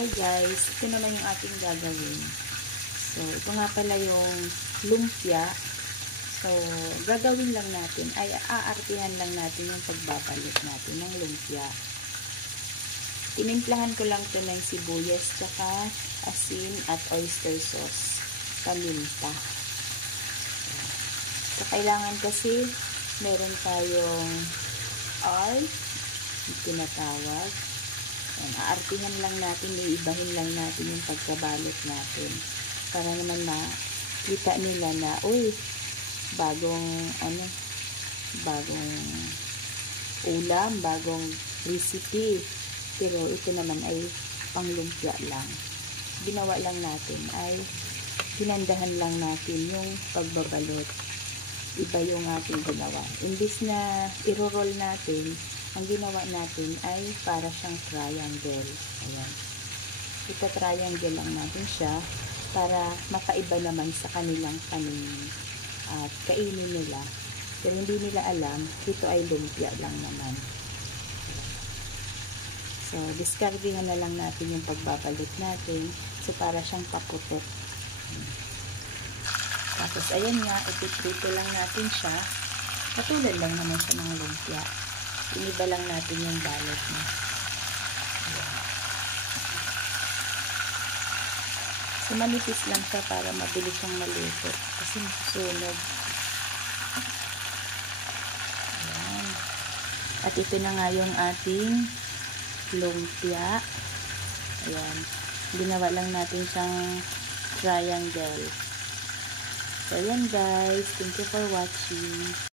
Hi guys, ito naman yung ating gagawin. So, ito nga pala yung lumpia. So, gagawin lang natin, ay aartihan lang natin yung pagbabalot natin ng lumpia. Tinimplahan ko lang ito ng sibuyas, tsaka asin at oyster sauce. Paminta. So, kailangan kasi meron tayong oil, tinatawag. Aartihan lang natin, iibahin lang natin yung pagkabalot natin. Para naman makita nila na, uy, bagong ulam, bagong recipe. Pero ito naman ay panglumpia lang. Ginawa lang natin ay tinandahan lang natin yung pagbabalot. Iba yung ating ginawa. Imbis na iro-roll natin, ang ginawa natin ay para siyang triangle. Ayan. Ita-triangle lang natin siya para makaiba naman sa kanilang kanin at kainin nila. Pero hindi nila alam, ito ay lumpia lang naman. So, diskardihan na lang natin yung pagbabalot natin. So, para siyang paputok. Tapos, ayan nga, ipiprito lang natin siya. Katulad lang naman sa mga lumpia. Iniba lang natin yung balot niya. So, manipis lang siya para mabilis siyang maluto. Kasi masusunog. Ayan. At ito na nga yung ating lumpia. Ayan. Ginawa lang natin siyang triangle. So, ayan guys. Thank you for watching.